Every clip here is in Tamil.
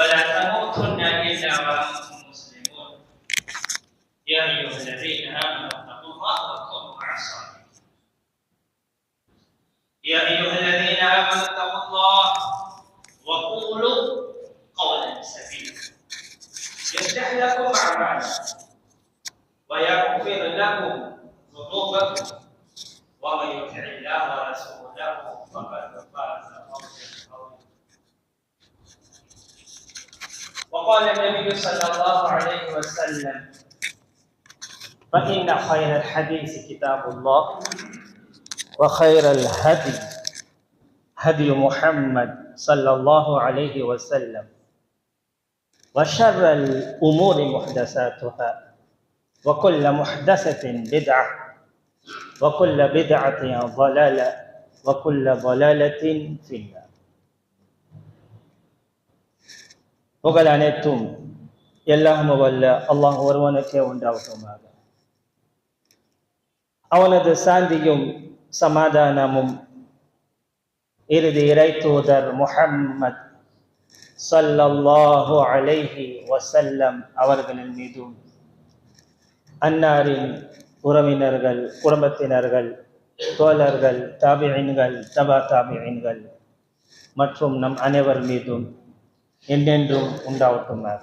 ولا تموتن إلا وأنتم مسلمون يا أيها الذين آمنوا اتقوا الله وكونوا مع الصالحين يا أيها الذين آمنوا اتقوا الله وقولوا قولا سديدا يصلح لكم أعمالكم ويغفر لكم ذنوبكم ومن يطع الله ورسوله فقد فاز فوزا عظيما وقال النبي صلى الله عليه وسلم فإن خير الحديث كتاب الله وخير الهدي هدي محمد صلى الله عليه وسلم وشر الأمور محدثاتها وكل محدثة بدعة وكل بدعة ضلالة وكل ضلالة في النار. புகழ் அனைத்தும் எல்லாம் வல்ல அல்லாஹ் ஒருவனுக்கே உண்டாவதுமாக. அவனது சாந்தியும் சமாதானமும் இறுதி இறை தூதர் முஹம்மத் ஸல்லல்லாஹு அலைஹி வஸல்லம் அவர்களின் மீதும் அன்னாரின் உறவினர்கள், குடும்பத்தினர்கள், தோழர்கள், தாபிஈன்கள், தபா தாபிஈன்கள் மற்றும் நம் அனைவர் மீதும் என்றென்றும் உண்டாவட்டுமாக.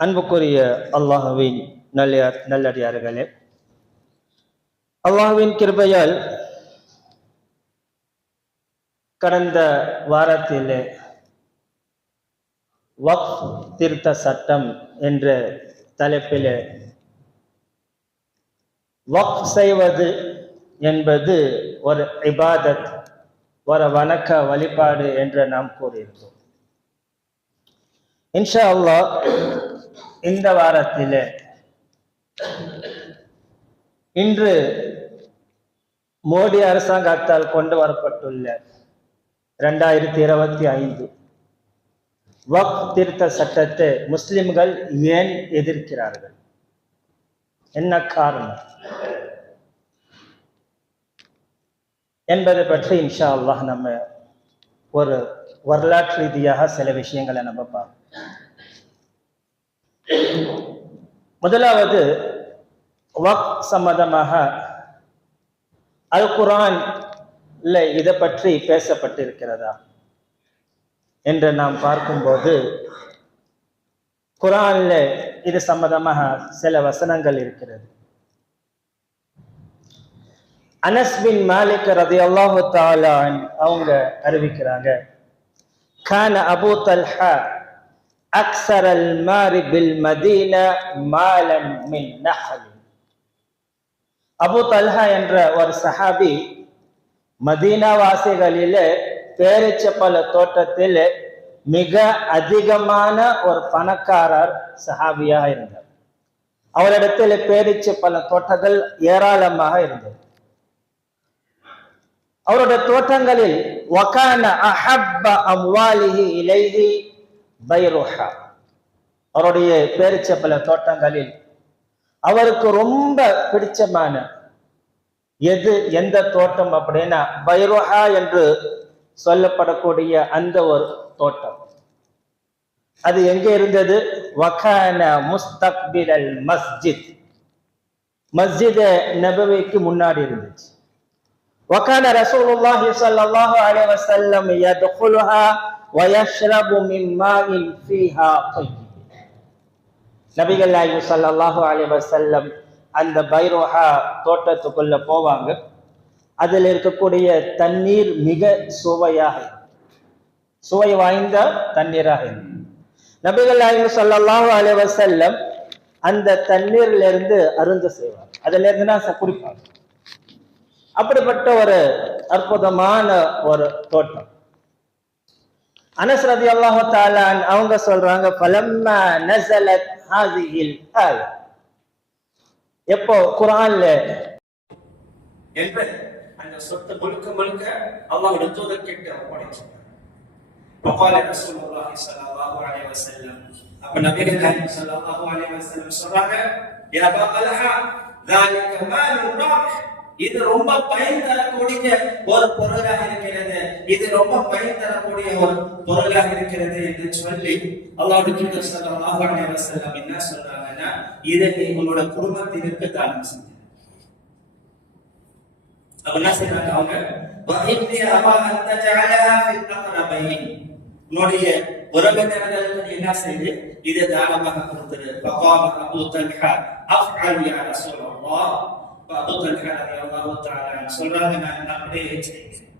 அன்புக்குரிய அல்லாஹ்வின் நல்லடியார்களே, அல்லாஹ்வின் கிருபையால் கடந்த வாரத்திலே வக்ஃப் திருத்த சட்டம் என்ற தலைப்பிலே வக்ஃப் செய்வது என்பது ஒரு இபாதத், ஒரு வணக்க வழிபாடு என்று நாம் கூறியிருந்தோம். இன்ஷா அல்லாஹ் இந்த வாரத்திலே இன்று மோடி அரசாங்கத்தால் கொண்டு வரப்பட்டுள்ள 2025 வக்ஃப் திருத்த சட்டத்தை முஸ்லிம்கள் ஏன் எதிர்க்கிறார்கள், என்ன காரணம் என்பதை பற்றி இன்ஷா அல்லாஹ் நம்ம ஒரு வரலாற்று ரீதியாக சில விஷயங்களை நம்ம பார்ப்போம். முதலாவது, வக்ஃப் சம்பந்தமாக அல் குர்ஆன்ல இதை பற்றி பேசப்பட்டிருக்கிறதா என்று நாம் பார்க்கும்போது குர்ஆன்ல இது சம்பந்தமாக சில வசனங்கள் இருக்கிறது. அனஸ் பின் மாலிக் ரலியல்லாஹு தஆலா அவங்க அறிவிக்கிறாங்க, கான அபூ தல்ஹா அக்ஸர அல் மாரி பில் மதீனா மாலன் மின் நஹல். அபூ தல்ஹா என்ற ஒரு சஹாபி மதீனா வாசிகளிலே பேரிச்சப்பழ தோட்டத்தில் மிக அதிகமான ஒரு பணக்காரர் சஹாபியாக இருந்தார். அவரிடத்தில் பேரிச்சப்பழ தோட்டங்கள் ஏராளமாக இருந்தது. அவருடைய தோட்டங்களில் வகான அஹப்ப அம்வாலிஹி இலைஹி பைருஹா. அவருடைய பேரிச்சப்பழ தோட்டங்களில் அவருக்கு ரொம்ப பிடிச்சமான எந்த தோட்டம் அப்படின்னா பைருஹா என்று சொல்லப்படக்கூடிய அந்த ஒரு தோட்டம். அது எங்கே இருந்தது? வகான முஸ்தக்பிலல் மஸ்ஜித், மஸ்ஜித் நபவிக்கு முன்னாடி இருந்துச்சு. வகான ரசூலுல்லாஹி ஸல்லல்லாஹு அலைஹி வஸல்லம் யத்குலுஹா வயஷ்ரபு மின் மாஇன் ஃபீஹா தய்யிப். நபிகள் நாயகம் ஸல்லல்லாஹு அலைஹி வஸல்லம் அந்த பைருஹா தோட்டத்துக்குள்ள போவாங்க. அதில் இருக்கக்கூடிய தண்ணீர் மிக சுவை வாய்ந்த தண்ணீராக இருக்கும். நபிகள் நாயகம் ஸல்லல்லாஹு அலைஹி வஸல்லம் அந்த தண்ணீர்ல இருந்து அருந்த செய்வார், அதுல இருந்து தான் குடிப்பாங்க. அப்படிப்பட்ட ஒரு அற்புதமான ஒரு தோட்டம். அனஸ் ரலியல்லாஹு தஆலா அவங்க சொல்றாங்க, ஃபலம்மா நஸலத் ஹாஸிஹில் ஆயா, எப்போ குர்ஆன்ல அந்த சொத்து முழுக்க அல்லாஹ்வுடைய தூதர் கிட்ட ஒப்படைச்சாங்க. وقال رسول الله صلى الله عليه وسلم, அப்ப நபிகள் நாயகம் ஸல்லல்லாஹு அலைஹி வஸல்லம் சொல்றாங்க, யா அபா தல்ஹா ذلك مال رابح இது ரொம்ப பயன் தரக்கூடிய ஒரு பொருளாக இருக்கிறது, இது ரொம்ப பயன் தரக்கூடிய ஒரு பொருளாக இருக்கிறது என்று சொல்லி அல்லாஹ்வுடைய தூதர் ஸல்லல்லாஹு அலைஹி வஸல்லம் என்ன சொல்றாங்கன்னா, இதை உங்களோட குடும்பத்திற்கு தானம் செய்யுங்க. அப்ப என்ன செய்றாங்க அவங்க, வஇன்னி அபா அன் தஜஅலஹா ஃபில் அக்ரபைன், உன்னுடைய உறவினர்களுக்கு நீ என்ன செய்து இதை தானமாக கொடுத்துரு. ஃபகாம அபூ தல்ஹா அஃஅல் யா ரசூலல்லாஹ், அபூ தல்ஹா ரலியல்லாஹு தஆலா சொல்றாங்க, நான் அப்படியே செய்கிறேன்.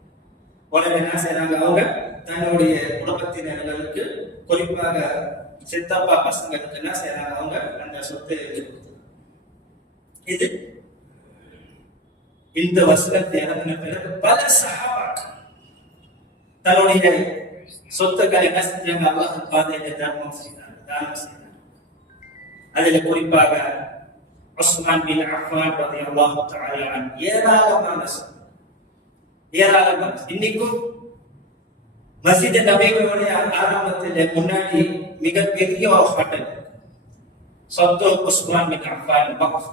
உடனே என்ன செய்றாங்க அவங்க, தன்னுடைய குடும்பத்தினர்களுக்கு குறிப்பாக சித்தப்பா பசங்களுக்கு என்ன செய்றாங்க அவங்க அந்த சொத்தை கொடுத்துரு. இது இந்த வசனத்தை இறங்கின பிறகு பல சஹாபாக்கள் தன்னுடைய சொத்துக்களை என்ன செஞ்சாங்க, அல்லாஹ் பாதையில தானம் செய்தாங்க. அதில் குறிப்பாக உஸ்மான் பின் அஃபான் ரலியல்லாஹு தஆலா அன்ஹு ஏராளமான இன்னைக்கும் மஸ்ஜித் நபவியுடைய ஆரம்பத்தில் முன்னாடி மிகப்பெரிய ஒரு ஹோட்டல் சொத்து உஸ்மான் பின் அஃபான் வக்ஃப்,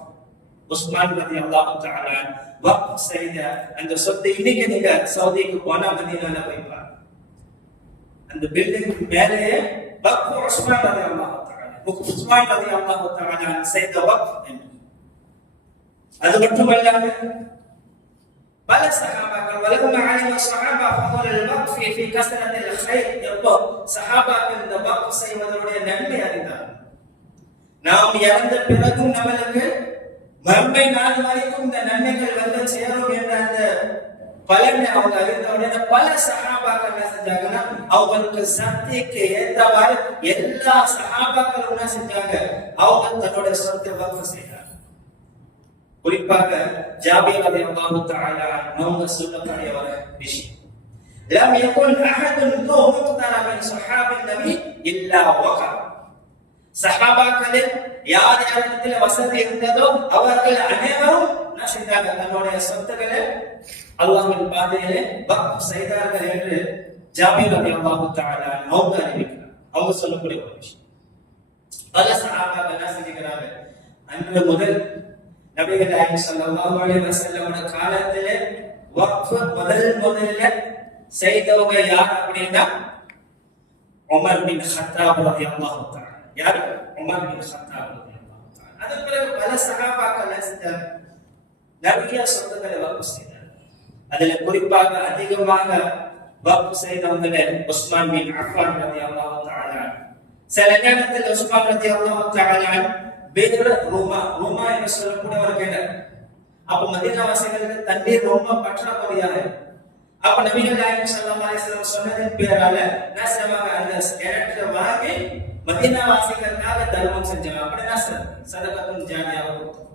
உஸ்மான் ரலியல்லாஹு தஆலா வக்ஃப் செய்த அந்த சொத்து இன்னைக்கு நீங்க சவுதிக்கு போனா மதீனால போய் பாருங்க, அந்த பில்டிங் மேலே வக்ஃப் உஸ்மான் ரலியல்லாஹு தஆலா, உஸ்மான் ரலியல்லாஹு தஆலா செய்த வக்ஃப். அது மட்டுமல்லாம பல சஹாபாக்கள் வலமா அலிம ஸஹாபா ஃபضل الوقف في كثرة الخير, எப்போ சஹாபாக்கள் இந்த வக்ஃப் செய்வதனுடைய நன்மை அறிந்தார்கள். நாம் இறந்த பிறகும் நம்மளுக்கு மறுமை நாள் வரைக்கும் இந்த நன்மைகள் வந்து சேரும் என்ற அந்த பலனை அவங்க அறிந்தவுடனே பல சஹாபாக்கள் என்ன செஞ்சாங்கன்னா, அவங்களுக்கு சக்திக்கு ஏற்றவாறு எல்லா சஹாபாக்களும் என்ன செஞ்சாங்க, அவங்க தன்னுடைய சொத்தை வக்ஃப் செய்தாங்க. குறிப்பாக ஜாபீர் ரலியல்லாஹு தஆலா அவங்க சொல்லக்கூடிய ஒரு விஷயம், லம் யகுன் அஹதுன் ذو مقترب من صحاب النبي الا وقع, சஹாபாக்களில் யார் யாரிடத்தில் வசதி இருந்ததோ அவர்கள் அனைவரும் என்ன செய்தாங்க, தன்னுடைய சொத்துக்களை அல்லாஹ்வின் பாதையிலே வக்ஃப் செய்தார்கள் என்று ஜாபீர் ரலியல்லாஹு தஆலா அவங்க அறிவிக்கிறார். அவங்க சொல்லக்கூடிய ஒரு விஷயம். பல சஹாபாக்கள் என்ன செஞ்சுக்கிறாங்க, அன்று முதல் நபிகள் நாயகம் ஸல்லல்லாஹு அலைஹி வஸல்லம் காலத்திலே வக்ஃப் முதல்ல செய்தவங்க யார் அப்படின்னா உமர் பின் கத்தாப் ரலியல்லாஹு தஆலா. யார்? உமர் பின் கத்தாப் ரலியல்லாஹு தஆலா. அதன் பிறகு பல சஹாபாக்கள் செஞ்சாங்க, நிறைய சொத்துக்களை வக்ஃப் செய்தாங்க. அதுல குறிப்பாக அதிகமாக வக்ஃப் செய்தவங்க உஸ்மான் பின் அஃபான் ரலியல்லாஹு தஆலா. சில நேரத்தில் உஸ்மான் ரலியல்லாஹு தஆலா பேர் ரோமா என்று சொல்லக்கூடிய ஒரு கிணறு. அப்ப மதீனா வாசிகளுக்கு தண்ணீர் ரொம்ப பற்றாக்குறையாக, அப்ப நபிகள் நாயகம் ஸல்லல்லாஹு அலைஹி வஸல்லம் சொன்னதின் பேரால என்ன செய்வாங்க, அந்த கிணற்றை வாங்கி மதீனா வாசிகளுக்காக தர்மம் செஞ்சாங்க. அப்படின்னா சதகத்துன் ஜாரியா கொடுத்தாங்க.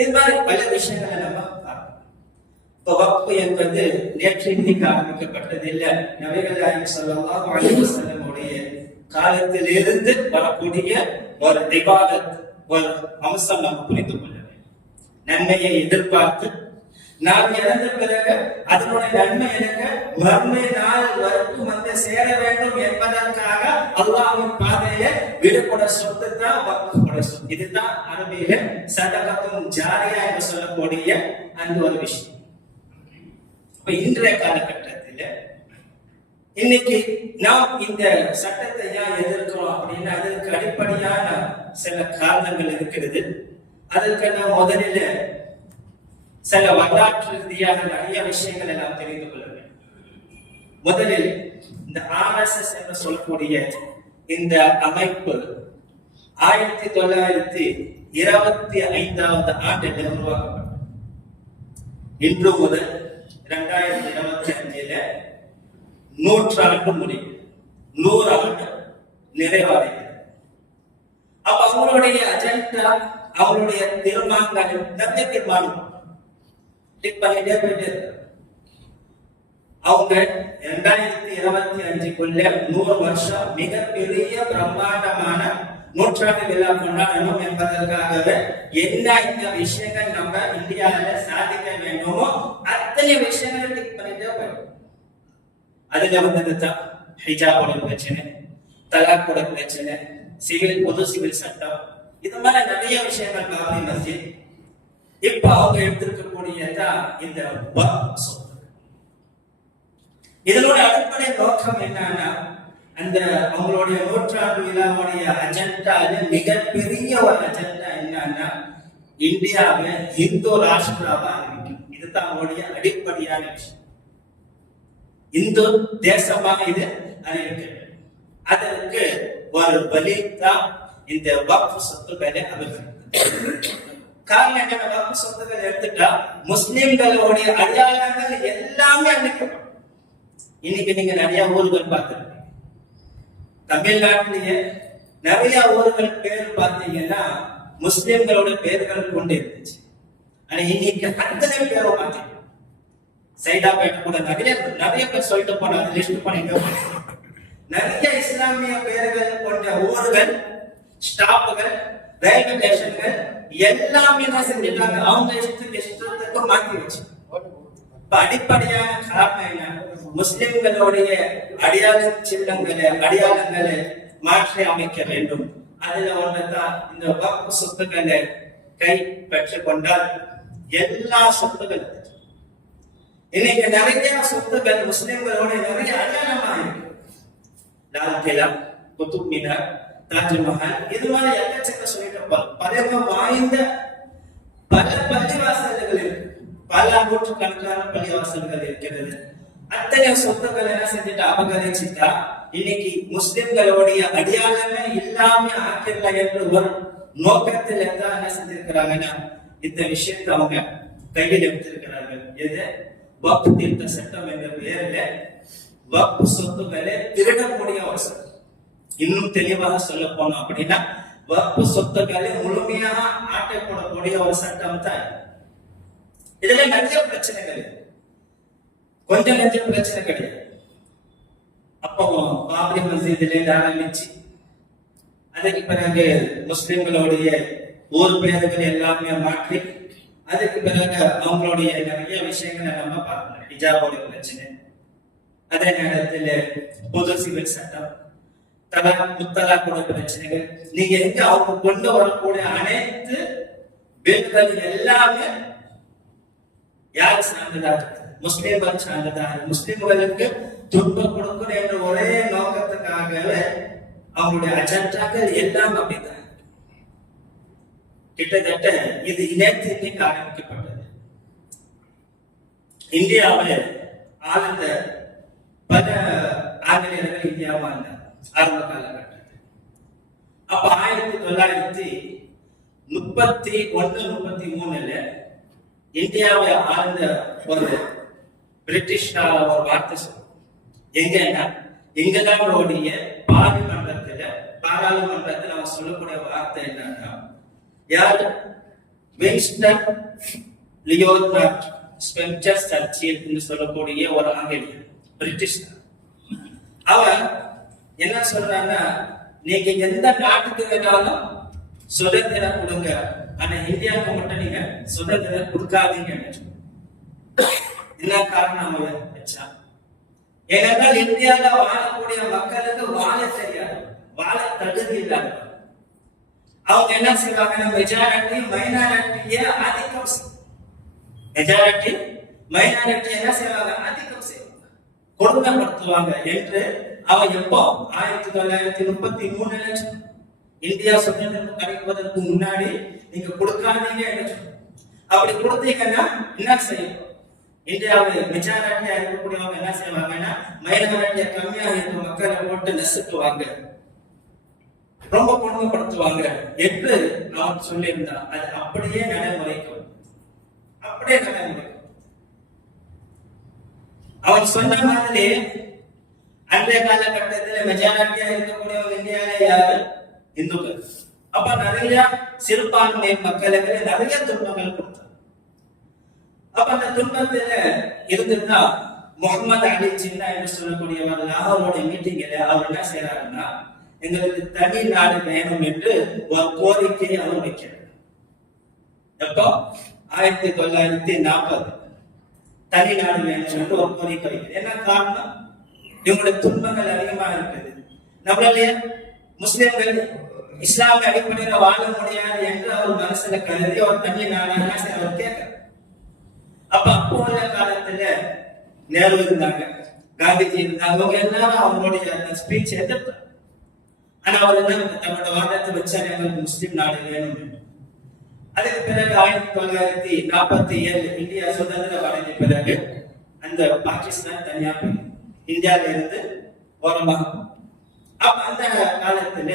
இது மாதிரி பல விஷயங்களை நம்ம பார்க்கலாம். இப்போ வக்ஃப் என்பது நேற்று இன்னைக்கு ஆரம்பிக்கப்பட்டது இல்லை, நபிகள் நாயகம் ஸல்லல்லாஹு அலைஹி வஸல்லம் உடைய காலத்தில் இருந்து வரக்கூடிய ஒரு இபாதத், ஒரு அம்சம் நாம் புரிந்து கொள்ள வேண்டும். நன்மையை எதிர்பார்த்து நான் இறந்த பிறகு அதனுடைய நன்மை எனக்கு மறுமை நாள் வரைக்கும் வந்து சேர வேண்டும் என்பதற்காக அல்லாஹ்வின் பாதையில விடுபட சொத்து தான் வக்ஃப் சொத்து. இதுதான் அரபியில சதகத்துன் ஜாரியா என்று சொல்லக்கூடிய அந்த ஒரு விஷயம். இப்ப இன்றைய காலகட்டத்தில் இன்னைக்கு நாம் இந்த சட்டத்தை ஏன் எதிர்க்கிறோம் அப்படின்னா, அதற்கு அடிப்படையான சில காரணங்கள் இருக்கிறது. அதற்கு நாம் முதலில் சில வரலாற்று ரீதியாக நிறைய விஷயங்களை நாம் தெரிந்து கொள்ள வேண்டும். முதலில் இந்த RSS என்று சொல்லக்கூடிய இந்த அமைப்பு 1925 ஆண்டில் உருவாக்கப்பட்டது. இன்று முதல் 2025 நூற்றாண்டு முடிவு, 100 ஆண்டு நிறைவடைகிறது. அப்ப அவங்களுடைய அஜெண்டா, அவங்களுடைய தீர்மானங்கள் நிறைய தீர்மானம் பண்ணிட்டே போயிட்டு அவங்க 2025க்குள்ள 100 வருஷம் மிகப்பெரிய பிரம்மாண்டமான நூற்றாண்டு விழா கொண்டாடணும் என்பதற்காகவே என்ன இந்த விஷயங்கள் நம்ம இந்தியாவில சாதிக்க வேண்டுமோ அத்தனை விஷயங்களை டிக் பண்ணிட்டே போயிடும். அதுல வந்து ஹிஜாபோட பிரச்சனை, தலாக்கோட பிரச்சனை, பொது சிவில் சட்டம், இது மாதிரி நிறைய விஷயங்கள் பாபரி மஸ்ஜித், இப்ப அவங்க எடுத்திருக்கக்கூடியதான் இந்த வக்ஃப் சொத்து. இதனோட அடிப்படை நோக்கம் என்னன்னா, அந்த அவங்களுடைய நூற்றாண்டு விழாவுடைய அஜெண்டால மிகப்பெரிய ஒரு அஜெண்டா என்னன்னா, இந்தியாவை இந்து ராஷ்டிராவா அறிவிக்கும். இதுதான் அவங்களுடைய அடிப்படையான விஷயம். இந்து தேசமாக இது அறிவிக்க. அதற்கு ஒரு வழிதான் இந்த வக்ஃப் சொத்துக்களை அபிவிருத்தி. காரணம் என்ன? வக்ஃப் சொத்துக்கள் எடுத்துட்டா முஸ்லிம்களுடைய அடையாளங்கள் எல்லாமே அழிக்கப்படும். இன்னைக்கு நீங்க நிறைய ஊர்கள் பார்த்திருக்கீங்க. தமிழ்நாட்டிலேயே நிறைய ஊர்கள் பேர் பார்த்தீங்கன்னா முஸ்லிம்களோட பேர்கள் கொண்டு இருந்துச்சு. ஆனா இன்னைக்கு அத்தனை பேரும் பார்த்தீங்க. சைதாப்பேட்டை கூட நிறைய பேர் சொல்லிட்டு போனாங்க, லிஸ்ட் பண்ணிட்டு நிறைய இஸ்லாமிய பேர்கள் கொண்ட ஊர்கள், ஸ்டாப்புகள், ரயில்வே ஸ்டேஷன்கள் எல்லாமே என்ன செஞ்சுட்டாங்க, அவங்க இஷ்டத்துக்கு மாற்றி வச்சு. அடிப்படையான காரணம் என்ன? முஸ்லிம்களுடைய அடையாள அடையாளங்களை மாற்றி அமைக்க வேண்டும். அதுல ஒன்றுதான் இந்த வக்ஃப் சொத்துக்களை கை பெற்றுக் கொண்டால் எல்லா சொத்துக்களும். இன்னைக்கு நிறைய சொத்துக்கள் முஸ்லிம்களோட நிறைய அடையாளமா இருக்கு. லால் கிலா, குதுப் மினார், தாஜ்மஹால், இது மாதிரி எக்கச்சக்க சொல்லிட்டு பழமை வாய்ந்த பல பள்ளிவாசல்கள் இருக்கு. பல நூற்றுக்கணக்கான பள்ளிவாசல்கள் இருக்கிறது. அத்தனை சொத்துக்கள் என்ன செஞ்சுட்டு அபகரிச்சுட்டா இன்னைக்கு முஸ்லிம்களுடைய அடையாளமே இல்லாம ஆக்கிரல என்ற ஒரு நோக்கத்தில் என்ன செஞ்சிருக்கிறாங்கன்னா இந்த விஷயத்தை அவங்க கையில் எடுத்திருக்கிறார்கள். இது வக்ஃப் திருத்த சட்டம் என்ற பெயர்ல வக்ஃப் சொத்துக்களை திருடக்கூடிய ஒரு சட்டம். இன்னும் தெளிவாக சொல்ல போனோம் அப்படின்னா வக்ஃப் சொத்துக்களை முழுமையாக ஆட்டப்படக்கூடிய ஒரு சட்டம் தான். இதுல நிறைய பிரச்சனைகள், கொஞ்சம் நெஞ்ச பிரச்சனை கிடையாது. அப்போ பாபரி மஸ்ஜிதிலிருந்து ஆரம்பிச்சு அதுக்கு பிறகு முஸ்லிம்களுடைய ஊர் பெயர்கள் எல்லாமே மாற்றி அதுக்கு பிறகு அவங்களுடைய நிறைய விஷயங்களை நம்ம பார்க்கணும். ஹிஜாபோட பிரச்சனை, அதே நேரத்தில் பொது சிவில் சட்டம், முத்தலாக்கோட பிரச்சனைகள், நீங்க எங்க அவங்க கொண்டு வரக்கூடிய அனைத்து பில்கள் எல்லாமே யார் சார்ந்ததாக? முஸ்லிம்கள் சார்ந்ததாக. முஸ்லிம்களுக்கு துன்பம் கொடுக்கணும் என்ற ஒரே நோக்கத்துக்காகவே அவங்களுடைய அஜெண்டாக்கள் எல்லாம் அப்படித்தான். கிட்டத்தட்ட இது இனத்திற்கு ஆரம்பிக்கப்பட்டது. இந்தியாவை ஆழ்ந்த பல ஆங்கிலேயர்கள் இந்தியாவை ஆழ்ந்தார் ஆரம்ப காலகட்டத்தில். அப்ப 1931-33 இந்தியாவை ஆழ்ந்த ஒரு பிரிட்டிஷ் ஒரு வார்த்தை சொல்லும். எங்கன்னா இங்கிலாந்துடைய பாராளுமன்றத்தில் அவன் சொல்லக்கூடிய வார்த்தை என்னன்னா, யார் வின்ஸ்டன் லியோனார்ட் ஸ்பென்சர் சர்ச்சில் என்று சொல்லக்கூடிய ஒரு ஆங்கிலேயர் பிரிட்டிஷ். அவன் என்ன சொல்றான்னா, நீங்க எந்த நாட்டுக்கு வேணாலும் சுதந்திரம் கொடுங்க, ஆனா இந்தியாவுக்கு மட்டும் நீங்க சுதந்திரம் கொடுக்காதீங்க. என்ன காரணம் வச்சா? ஏனென்றால் இந்தியாவில் வாழக்கூடிய மக்களுக்கு வாழ தெரியாது, வாழ தகுதி இல்லாத. அவங்க என்ன செய்வாங்க, மெஜாரிட்டி மைனாரிட்டியை ஆதிக்கம், மெஜாரிட்டி மைனாரிட்டி என்ன செய்வாங்க, ஆதிக்கம் செய்வாங்க, கொடுமைப்படுத்துவாங்க என்று அவன் எப்போ 1933 இந்தியா சுதந்திரம் கிடைப்பதற்கு முன்னாடி நீங்க கொடுக்காதீங்க என்று. அப்படி கொடுத்தீங்கன்னா என்ன செய்யும்? இந்தியாவில் மெஜாரிட்டியா இருக்கக்கூடியவங்க என்ன செய்வாங்கன்னா மைனாரிட்டியா கம்மியா இருக்க மக்களை போட்டு நசுக்குவாங்க, ரொம்ப கொடுமைப்படுத்துவாங்க என்று அவன் சொல்லியிருந்தான். அது அப்படியே நடைமுறைக்கும், அப்படியே நடைமுறைக்கும். அவன் சொன்ன மாதிரி அன்றைய காலகட்டத்தில் மெஜாரிட்டியா இருக்கக்கூடியவங்க இந்தியாவில யாரு? இந்துக்கள். அப்ப நிறைய சிறுபான்மை மக்களுக்கு நிறைய துன்பங்கள் கொடுத்தார். அப்ப அந்த துன்பத்துல இருந்துன்னா முகமது அலி ஜின்னா என்று சொல்லக்கூடியவர் லாகோருடைய மீட்டிங்ல அவர் என்ன செய்யறாருன்னா, எங்களுக்கு தனி நாடு வேணும் என்று ஒரு கோரிக்கையை அவர் வைக்கிறார். எப்போ 1940 தனி நாடு வேணும் என்று ஒரு கோரிக்கை வைக்கிறார். என்ன காரணம்? இவங்களுடைய துன்பங்கள் அதிகமா இருக்குது. நம்மளால முஸ்லிம்கள் இஸ்லாமிய அடிப்படையில வாழ முடியாது என்று அவர் மனசுல கருதி அவர் தண்ணி நாடாக அவர் கேட்க. அப்போ உள்ள காலத்துல நேரு இருந்தாங்க, காந்திஜி இருந்தாங்க, அவங்க எல்லாரும் அவங்களுடைய அந்த ஸ்பீச் எதிர்த்தாங்க. ஆனா அவர் என்ன தன்னோட வாதத்தை வச்சாரு, எங்களுக்கு முஸ்லிம் நாடு வேணும். அதுக்கு பிறகு 1947 இந்தியா சுதந்திரம் அடைந்த பிறகு அந்த பாகிஸ்தான் தனியா இந்தியாவில இருந்து ஓரமாக. அப்ப அந்த காலத்துல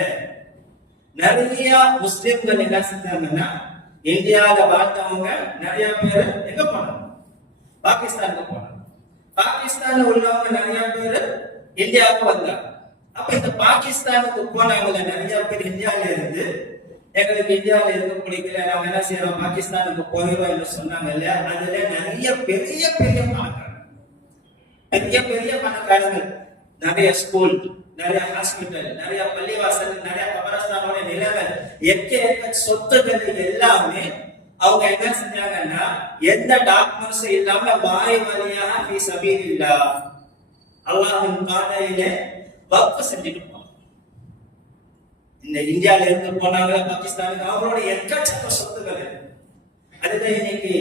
நிறைய முஸ்லிம்கள் என்ன செஞ்சாங்கன்னா, இந்தியாவில வாழ்ந்தவங்க நிறைய பேர் எங்க போனாங்க, பாகிஸ்தானுக்கு போனாங்க. பாகிஸ்தான்ல உள்ளவங்க நிறைய பேர் இந்தியாவுக்கு வந்தாங்க. அப்ப இந்த பாகிஸ்தானுக்கு போனவங்க நிறைய பேர் இந்தியாவில இருந்து, எங்களுக்கு இந்தியாவில இருக்க பிடிக்கல, நாங்க என்ன செய்யறோம், பாகிஸ்தானுக்கு போயிடும் என்று சொன்னாங்க இல்லையா. அதுல நிறைய பெரிய பெரிய பணக்காரர்கள், நிறைய ஸ்கூல், நிறைய ஹாஸ்பிட்டல், நிறைய பள்ளிவாசல், நிறைய கபரஸ்தானோட நிலங்கள், எக்க சொத்துக்கள் எல்லாமே அவங்க என்ன செஞ்சாங்கன்னா, எந்த டாக்குமெண்ட்ஸ் இல்லாம வாய் வழியாக ஃபீ சபீலில்லாஹ் அல்லாஹ்வின் பாதையிலே வக்ஃப் செஞ்சுட்டு போனாங்க. இந்த இந்தியாவில இருந்து போனாங்க பாகிஸ்தானுக்கு, அவங்களோட எக்கச்சக்க சொத்துக்கள். அதுதான் இன்னைக்கு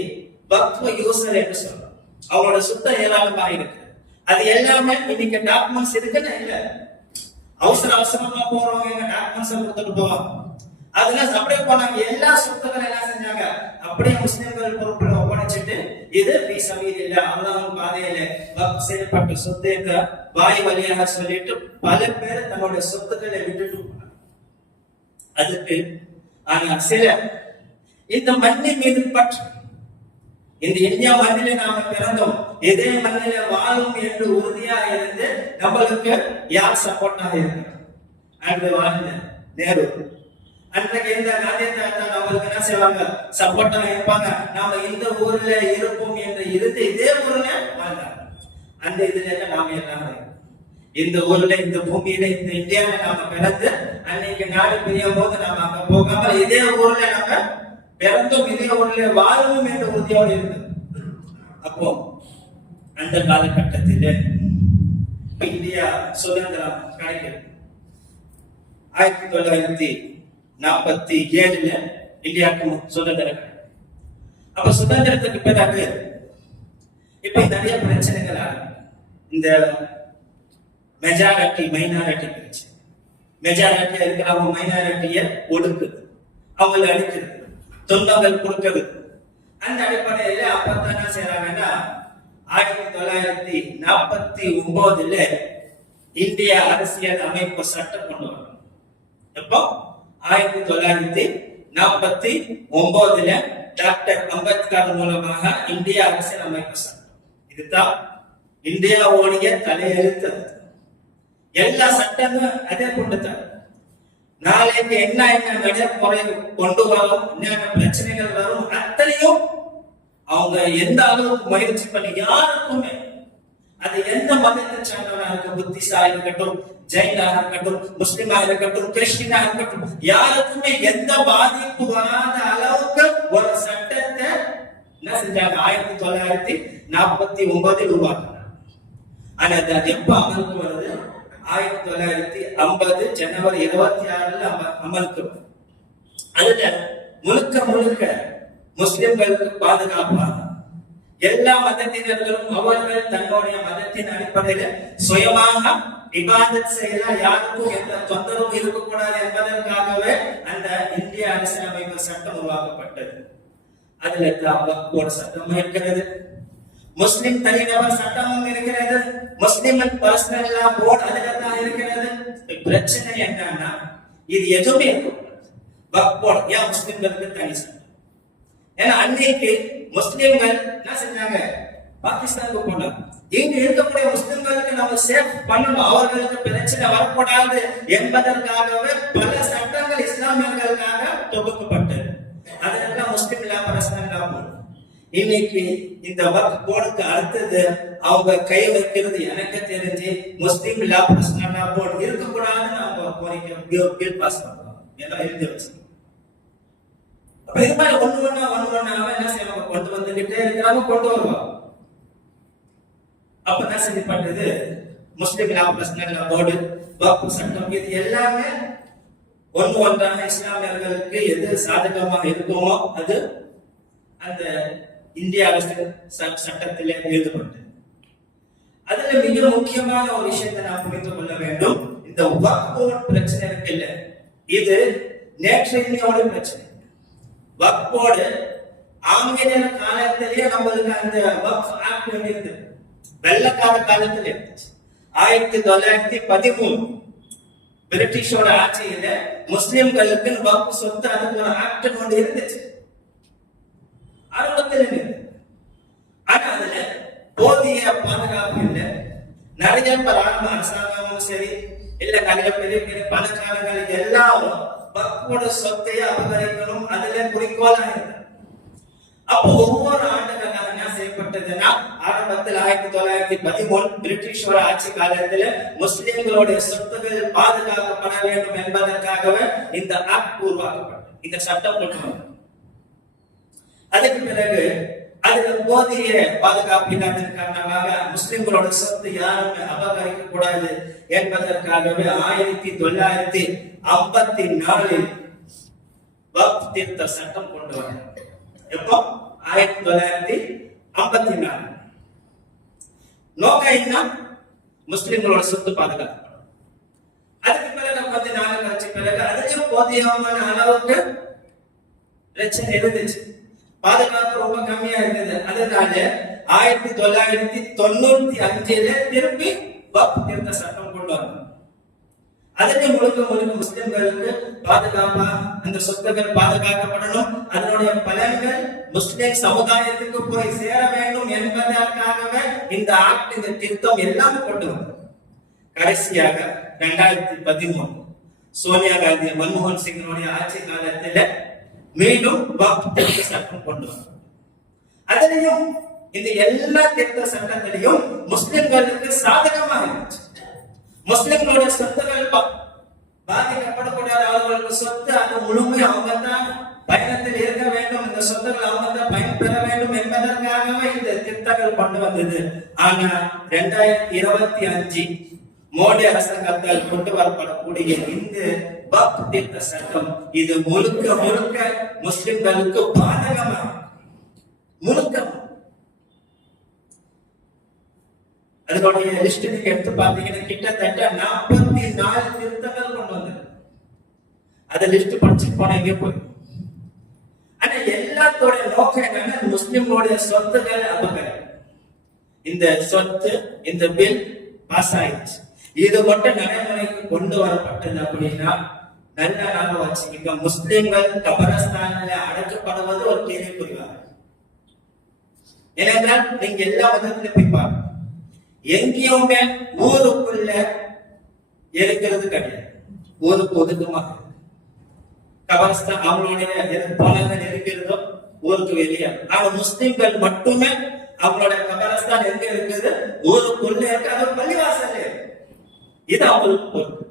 வக்ஃப் யூசர் என்று சொல்றோம். அவங்களோட சொத்து ஏராளமா இருக்கு. அது எல்லாமே இன்னைக்கு டாக்குமெண்ட்ஸ் இருக்குன்னு இல்ல, அவசரமா போறவங்க டாக்குமெண்ட்ஸ் கொடுத்துட்டு போவாங்க. அதுல அப்படியே போனாங்க. எல்லா சொத்துக்கள் என்ன செஞ்சாங்க, அப்படியே முஸ்லிம்கள் பொறுப்புல ஒப்படைச்சிட்டு, இது ஃபீ சபீலில்லாஹ் அல்லாஹ்வின் பாதையில வக்ஃப் செய்யப்பட்ட சொத்து என்ற வாய் வழியாக சொல்லிட்டு பல பேர் தன்னுடைய சொத்துக்களை விட்டுட்டு போனாங்க. அதுக்கு ஆனா சில இந்த மண்ணின் மீது பற்று, இந்த இந்தியா மண்ணிலே நாம பிறந்தோம், இதே மண்ணிலே வாழும் என்று உறுதியாக இருந்து நம்மளுக்கு யார் சப்போர்ட்டாக இருக்கிறார்? அன்று வாழ்ந்த நேரு. அன்றைக்கு இந்த காந்தி தாத்தா நம்மளுக்கு என்ன செய்வாங்க, சப்போர்ட்டாக இருப்பாங்க. நாம இந்த ஊர்ல இருப்போம் என்று இருந்து இதே ஊர்ல வாழ்ந்தாங்க. அந்த இதுல நாம எல்லாம் இந்த ஊர்ல, இந்த பூமியில, இந்த இந்தியாவில நாம பிறந்து அன்னைக்கு நாடு பிரியும் போது நாம அங்க போகாம இதே ஊர்ல நாம பிறந்தும் இதே ஊர்ல வாழும் என்ற உறுதியோடு இருந்தது. அப்போ அந்த காலகட்டத்தில் இந்தியா சுதந்திரம் கிடைக்கிறது. 1947 இந்தியாவுக்கு சுதந்திரம். அப்ப சுதந்திரத்துக்கு பிறகு இப்ப நிறைய பிரச்சனைகள் ஆகும். இந்த மெஜாரிட்டி மைனாரிட்டி பிரச்சனை. மெஜாரிட்டியா இருக்கிறவங்க மைனாரிட்டிய ஒடுக்குது, அவங்களை அடிக்கிறது, துன்பங்கள் கொடுக்குது. அந்த அடிப்படையில அப்பத்தான் என்ன செய்யறாங்கன்னா, 1949 இந்திய அரசியல் அமைப்பு சட்டம் கொண்டு வரும். எப்போ 1949 டாக்டர் அம்பேத்கர் மூலமாக இந்திய அரசியல் அமைப்பு சட்டம். இதுதான் இந்தியாவுடைய தலையெழுத்து. எல்லா சட்டமும் அதே கொண்டுதான். நாளைக்கு என்ன நடைமுறை கொண்டு வரும், என்னென்ன பிரச்சனைகள் வரும், அத்தனையும் அவங்க எந்த அளவுக்கு முயற்சி பண்ணி யாருக்குமே, அது எந்த மதத்தை சார்ந்தவனா இருக்க, புத்திஸ்டா இருக்கட்டும், ஜெயினா இருக்கட்டும், முஸ்லிமா இருக்கட்டும், கிறிஸ்டினா இருக்கட்டும், யாருக்குமே எந்த பாதிப்பு வராத அளவுக்கு ஒரு சட்டத்தை என்ன செஞ்சாங்க, 1949 உருவாக்கினாங்க. ஆனா அது எப்ப அமலுக்கு வருது, 1950 ஜனவரி 26 அமலுக்கு. அதுல முழுக்க முஸ்லிம்களுக்கு பாதுகாப்பாக எல்லா மதத்தினர்களும் அவர்கள் தன்னுடைய மதத்தின் அடிப்படையில சுயமாக இபாதத் செய்யலாம், யாருக்கும் எந்த தொந்தரவும் இருக்கக்கூடாது என்பதற்காகவே அந்த இந்திய அரசியலமைப்பு சட்டம் உருவாக்கப்பட்டது. அதுல வக்ஃபோட சட்டமும் இருக்கிறது, முஸ்லிம் தனிநபர் சட்டமும் இருக்கிறது, முஸ்லிம் பர்சனல் லா போர்டு அதுல தான் இருக்கிறது. பிரச்சனை என்னன்னா, இது எதுவுமே இருக்கக்கூடாது. வக்ஃப் போர்டு ஏன் முஸ்லிம்களுக்கு தனி சட்டம்? ஏன்னா அன்னைக்கு முஸ்லிம்கள் என்ன செஞ்சாங்க, பாகிஸ்தானுக்கு போனாங்க. இங்க இருக்கக்கூடிய முஸ்லிம்களுக்கு நம்ம சேஃப் பண்ணணும், அவர்களுக்கு பிரச்சனை வரக்கூடாது என்பதற்காகவே பல சட்டங்கள் இஸ்லாமியர்களுக்காக தொகுக்கப்பட்டது. அதெல்லாம் முஸ்லிம் லா, பர்சனல் லா போர்டு. இன்னைக்கு இந்த வக்ஃப் போர்டுக்கு அடுத்தது அவங்க கை வைக்கிறது எனக்கு தெரிஞ்சு முஸ்லிம் லா, பர்சனல் லா போர்டு இருக்கக்கூடாதுன்னு அவங்க கோரிக்கை பில் பாஸ் பண்றாங்க. எல்லாம் எழுதி வச்சு இது மாதிரி ஒண்ணு என்ன செய்வாங்க, கொண்டு வந்துகிட்டே இருக்கிறாங்க, கொண்டு வருவாங்க. அப்ப என்ன செய்யப்பட்டது, முஸ்லிம் லா, பர்சனல் லா போர்டு, வக்ஃப் சட்டம், இது எல்லாமே ஒன்றாக இஸ்லாமியர்களுக்கு எது சாதகமாக இருக்குமோ அது அந்த இந்திய அரசு சட்டத்திலே எழுதப்பட்டது. அதுல மிக முக்கியமான ஒரு விஷயத்தை நாம் புரிந்து கொள்ள வேண்டும். இந்த வக்ஃப் போர்டு பிரச்சனை இருக்குல்ல, இது நேற்றையோட பிரச்சனை. வக்ஃப் போர்டு ஆங்கிலேயர் காலத்திலேயே நம்மளுக்கு அந்த வக்ஃப் ஆக்ட் இருந்தது, வெள்ளக்கார காலத்தில் இருந்துச்சு. 1913 பிரிட்டிஷோட ஆட்சியில முஸ்லிம்களுக்கு வக்ஃப் சொத்து அதுக்கு ஒரு ஆக்ட் ஒன்று இருந்துச்சு ஆரம்பத்தில் இருந்தது. ஆனா அதுல போதிய பாதுகாப்பு இல்லை. நிறைய ராணுவ அரசாங்கமும் சரி இல்ல நிறைய பெரிய பெரிய பணக்காரர்கள் எல்லாரும் வக்ஃபோட சொத்தை அபகரிக்கணும் அதுல குறிக்கோளா இருந்தாங்க. அப்போ ஒவ்வொரு ஆண்டுகளாக என்ன செய்யப்பட்டதுன்னா, ஆரம்பத்தில் 1913 பிரிட்டிஷோட ஆட்சி காலத்துல முஸ்லிம்களுடைய சொத்துகள் பாதுகாக்கப்பட வேண்டும் என்பதற்காகவே இந்த ஆக்ட் உருவாக்கப்பட்டது, இந்த சட்டம் கொண்டு வந்தது. அதுக்கு பிறகு அதுக்கு போதிய பாதுகாப்பு இல்லாததன் காரணமாக முஸ்லிம்களோட சொத்து யாருமே அபகரிக்க கூடாது என்பதற்காகவே 1954 வக்ஃப் திருத்த சட்டம் கொண்டு வந்தார். எப்போ? 1954. நோக்கம் என்ன? முஸ்லிம்களோட சொத்து பாதுகாக்கப்படும். அதுக்கு பிறகு கொஞ்ச நாள் கழிச்ச பிறகு அதுலயும் போதியமான அளவுக்கு பிரச்சனை இருந்துச்சு, பாதுகாப்பு ரொம்ப கம்மியா இருந்தது. அதனால 1995 திருப்பி வக்ஃப் திருத்த சட்டம் கொண்டு வந்தார். அதுக்கு முழுக்க முஸ்லிம்களுக்கு பாதுகாப்பா அந்த சொத்துக்கள் பாதுகாக்கப்படணும், அதனுடைய பலன்கள் முஸ்லிம் சமுதாயத்துக்கு போய் சேர வேண்டும் என்பதற்காகவே இந்த ஆக்ட், இந்த திருத்தம் எல்லாம் கொண்டு வந்தது. கடைசியாக 2013 சோனியா காந்தி மன்மோகன் சிங்கினுடைய ஆட்சி காலத்தில் மீண்டும் வக்ஃப் திருத்த சட்டம் கொண்டு வந்தது. அதிலையும் இந்த எல்லா திருத்த சட்டத்திலையும் முஸ்லிம்களுக்கு சாதகமாக இருந்துச்சு. முஸ்லிம்களுடைய சொத்துக்கள் பாதிக்கப்படக்கூடாது, அவர்களுக்கு சொத்து அது முழுமை அவங்க தான் பயணத்தில் இருக்க வேண்டும், இந்த சொத்துக்கள் அவங்க தான் பயன்பெற வேண்டும் என்பதற்காகவே இந்த திட்டங்கள் கொண்டு வந்தது. ஆனா 2025 மோடி அரசாங்கத்தால் கொண்டு வரப்படக்கூடிய இந்த வக்ஃப் திருத்த சட்டம் இது முழுக்க முஸ்லிம்களுக்கு பாதகமாக முழுக்க. அதனுடைய லிஸ்ட் நீங்க எடுத்து பாத்தீங்கன்னா கிட்டத்தட்ட 44 திருத்தங்கள் கொண்டு வந்தது. அத லிஸ்ட் படிச்சு போன எங்க போய். ஆனா எல்லாத்தோட நோக்கம் என்னன்னா முஸ்லிம்களுடைய சொத்துக்கள் அபகரிப்பு. இந்த சொத்து இந்த பில் பாஸ் ஆயிடுச்சு, இது மட்டும் நடைமுறைக்கு கொண்டு வரப்பட்டது அப்படின்னா நல்ல நாம வச்சுக்கோங்க, முஸ்லிம்கள் கபரஸ்தானில் அடக்கப்படுவது ஒரு கேள்விக்குறிவாங்க. ஏனென்றால் நீங்க எல்லா மதத்திலும் போய் பாருங்க, எங்கேயுமே ஊருக்குள்ள இருக்கிறது கிடையாது, ஊருக்கு ஒதுக்கமாக கபரஸ்தான் அவங்களுடைய பலங்கள் இருக்கிறதோ ஊருக்கு வெளியே. ஆனா முஸ்லிம்கள் மட்டுமே அவங்களோட கபரஸ்தான் எங்க இருக்குது? ஊருக்குள்ள இருக்கு, அது பள்ளிவாசல். இது அவங்களுக்கு பொறுப்பு.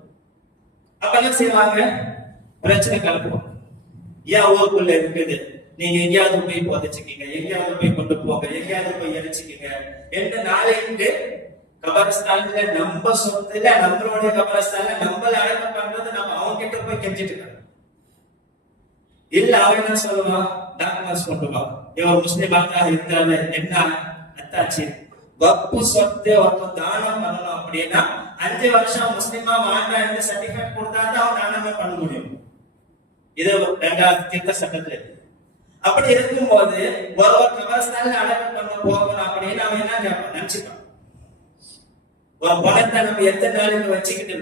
அப்ப என்ன செய்வாங்க? பிரச்சனை கலப்புவோம். ஏன் ஊருக்குள்ள இருக்குது? நீங்க எங்கேயாவது போய் புதைச்சுக்கீங்க, எங்கேயாவது போய் கொண்டு போங்க, எங்கேயாவது போய் எரிச்சுக்கீங்க என்று நாளைக்கு கபரஸ்தான்ல நம்ம சொத்துல நம்மளுடைய கபரஸ்தான்ல நம்மள அடக்கம் பண்றது நம்ம அவங்க கிட்ட போய் கெஞ்சிட்டு இருக்காங்க. இல்ல அவன் என்ன சொல்லுவான்? டாக்குமெண்ட்ஸ் கொண்டு வா, இவர் முஸ்லிம் இருந்தாரு, என்ன அத்தாச்சு வக்ஃப் சொத்து ஒருத்தன் தானம் பண்ணணும் அப்படின்னா 5 வருஷம் முஸ்லிமா வாழ்ந்தா என்று சர்டிபிகேட் கொடுத்தா தான் அவன் தானமே பண்ண முடியும். இது 2000 திருத்த சட்டத்துல. அப்படி இருக்கும்போது ஒருவர் கபரஸ்தான்ல அடக்கம் பண்ண போகணும் அப்படின்னு அவன் என்ன கேட்பான்? நினைச்சுப்பான், ஒரு பணத்தை நம்ம எத்தனை நாளைக்கு வச்சுக்கிட்டு.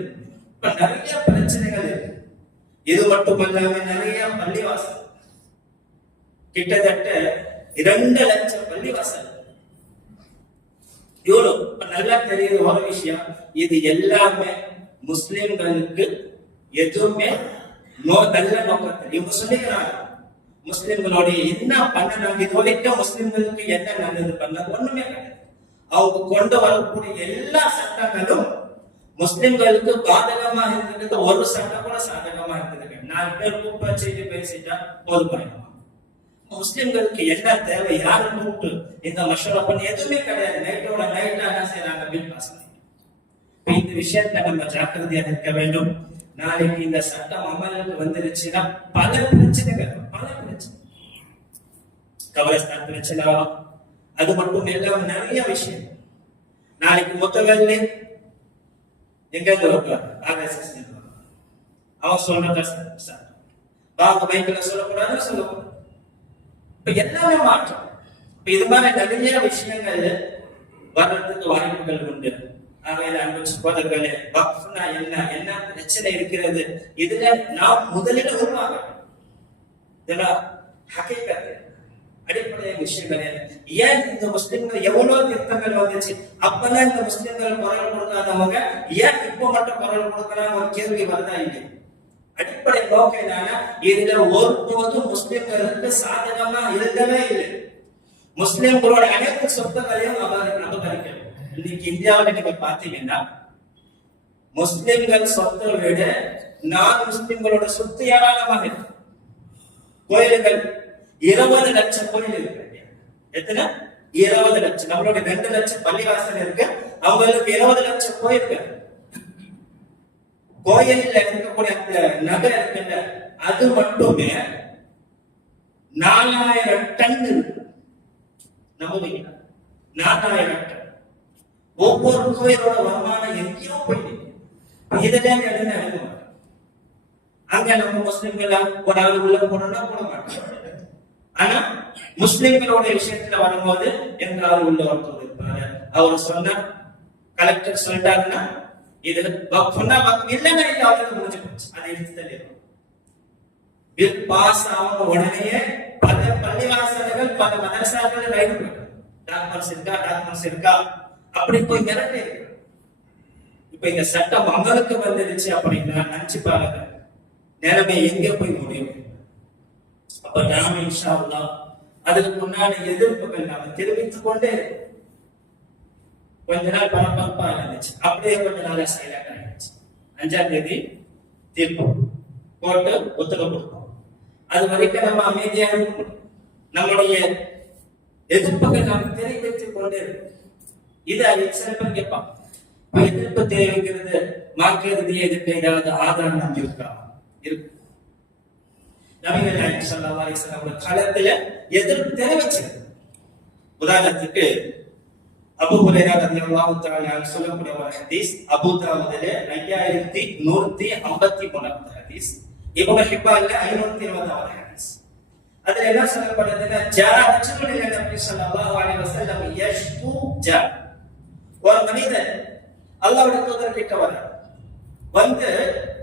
இப்ப நிறைய பிரச்சனைகள் இருக்கு. இது மட்டுமல்லாம நிறைய பள்ளிவாசல், கிட்டத்தட்ட 2 லட்சம் பள்ளிவாசல். இவ்வளவு நல்லா தெரியுது ஒரு விஷயம், இது எல்லாமே முஸ்லிம்களுக்கு எதுவுமே நல்ல நோக்கத்தில் இவங்க சொல்லிக்கிறாங்க. முஸ்லிம்களுடைய என்ன பண்ண இது வரைக்கும் முஸ்லிம்களுக்கு என்ன நல்லது பண்ண ஒண்ணுமே கிடையாது. அவங்க கொண்டு வரக்கூடிய எல்லா சட்டங்களும் முஸ்லிம்களுக்கு பாதகமாக இருக்கிறது, ஒரு சட்டம் கூட சாதகமா இருக்குது. 4 பேர் கூப்பிட்டு வச்சுட்டு பேசிட்டா போதுமாயிடும். முஸ்லிம்களுக்கு என்ன தேவை? யாரு கூப்பிட்டு இந்த மஷூரா பண்ணி எதுவுமே கிடையாது. நைட்டோட நைட்டா என்ன செய்யறாங்க? Bill pass. இந்த விஷயத்துல நம்ம ஜாக்கிரதையாக இருக்க வேண்டும். நாளைக்கு இந்த சட்டம் அமலுக்கு வந்துருச்சுன்னா பல பிரச்சனைகள், கபரஸ்தான் பிரச்சனை, அது மட்டும் இல்லாம நிறைய விஷயம். நாளைக்கு முத்தவல்ல எங்க இருந்து வருவார்? RSS அவன் சொல்றத வாங்க பைபிள்ல சொல்லக்கூடாதுன்னு சொல்லக்கூடாது. இப்ப எல்லாமே மாற்றம். இப்ப இது மாதிரி நிறைய விஷயங்கள் வர்றதுக்கு வாய்ப்புகள் உண்டு. ஆகையில அன்பு சகோதரர்களே, வக்ஃப்னா என்ன பிரச்சனை இருக்கிறது, இதுல நாம் முதலில் உருவாக இதெல்லாம் ஹகீகத் அடிப்படை விஷயங்கள். ஏன் இந்த முஸ்லிம்கள் எவ்வளவு திருத்தங்கள் வந்துச்சு, அப்பதான் இந்த முஸ்லிம்கள் குரல் கொடுக்காதவங்க ஏன் இப்ப மட்டும் குரல் கொடுக்கறாங்க ஒரு கேள்வி வருதா இல்லை? அடிப்படை நோக்கம் என்னன்னா, இதுல ஒருபோதும் முஸ்லிம்களுக்கு சாதகமா இருக்கவே இல்லை. முஸ்லிம்களோட அனைத்து சொத்துக்களையும் அபகரிக்கணும். இன்னைக்கு இந்தியாவில் நீங்க பாத்தீங்கன்னா முஸ்லிம்கள் சொத்தை விட நான் முஸ்லிம்களோட சொத்து ஏராளமாக இருக்கு. கோயில்கள் 20 லட்சம் கோயில் இருக்கு. எத்தனை? 20 லட்சம். நம்மளோட 2 லட்சம் பள்ளிவாசல் இருக்கு, அவங்களுக்கு 20 லட்சம் கோயில்கள். கோயில்ல இருக்கக்கூடிய அந்த நகை இருக்குல்ல, அது மட்டுமே 4000 டன் இருக்கு. நம்புவீங்களா? 4000 டன். ஒவ்வொரு கோயிலோட வருமானம் எங்கேயோ போயிடுது. இதுல என்ன எழுத மாட்டோம். அங்க நம்ம முஸ்லிம்கள் ஒரு ஆள் உள்ள போனோம்னா போட மாட்டோம். ஆனா முஸ்லிம்களோட விஷயத்துல வரும்போது எந்த ஆள் உள்ள ஒருத்தர் இருப்பாரு. அவர் சொன்ன கலெக்டர் சொல்லிட்டாருன்னா இது வக்ஃப்னா வக்ஃப் இல்லைன்னா இல்ல, அவருக்கு முடிஞ்சு போச்சு. அதை எடுத்து பில் பாஸ் ஆன உடனே பல பள்ளிவாசல்கள் பல மதரசாக்கள் ரைடு போயிட்டாங்க. டாக்குமெண்ட்ஸ் இருக்கா அப்படி போய் மிரட்டி இருக்கு. இப்ப இந்த சட்டம் அமலுக்கு வந்துருச்சு அப்படின்னா நினைச்சு பாருங்க நிலைமை எங்க போய் முடியும். அப்ப நாம இன்ஷா அல்லாஹ் அதுக்கு முன்னாடி எதிர்ப்புகள் நாம தெரிவித்துக் கொண்டே கொஞ்ச நாள் பரபரப்பா இருந்துச்சு, அப்படியே கொஞ்ச நாள் சைலண்ட் ஆயிடுச்சு. 5ஆம் தேதி தீர்ப்பு போட்டு ஒத்துக்க கொடுப்போம். அது வரைக்கும் நம்ம அமைதியா இருக்கும். நம்முடைய எதிர்ப்புகள் நாம் தெரிவித்துக் கொண்டே இருக்கும். இது சில பேர் கேட்பான், எதிர்ப்பு தெரிவிக்கிறது மார்க்கிறது எதிர்ப்பு ஏதாவது ஆதாரம் நம்பி இருக்கா? இருக்கு. நபிகள் நாயகம் ஸல்லல்லாஹு அலைஹி வஸல்லம் காலத்துல எதிர்ப்பு தெரிவிச்சது. உதாரணத்துக்கு அபூ ஹுரைரா ரலியல்லாஹு தஆலா அன்ஹு சொல்லக்கூடிய ஒரு ஹதீஸ், அபூ தாவூதுல 5153 ஹதீஸ், இப்னு ஹிப்பான்ல 520 ஹதீஸ். அதுல என்ன சொல்லப்படுதுன்னா, ஜா ரஜுலுன் இலா நபி ஸல்லல்லாஹு அலைஹி வஸல்லம் யஷ்கு ஜா, ஒரு மனிதன் அல்லாஹ்வுடைய தூதர் கிட்ட வரார், வந்து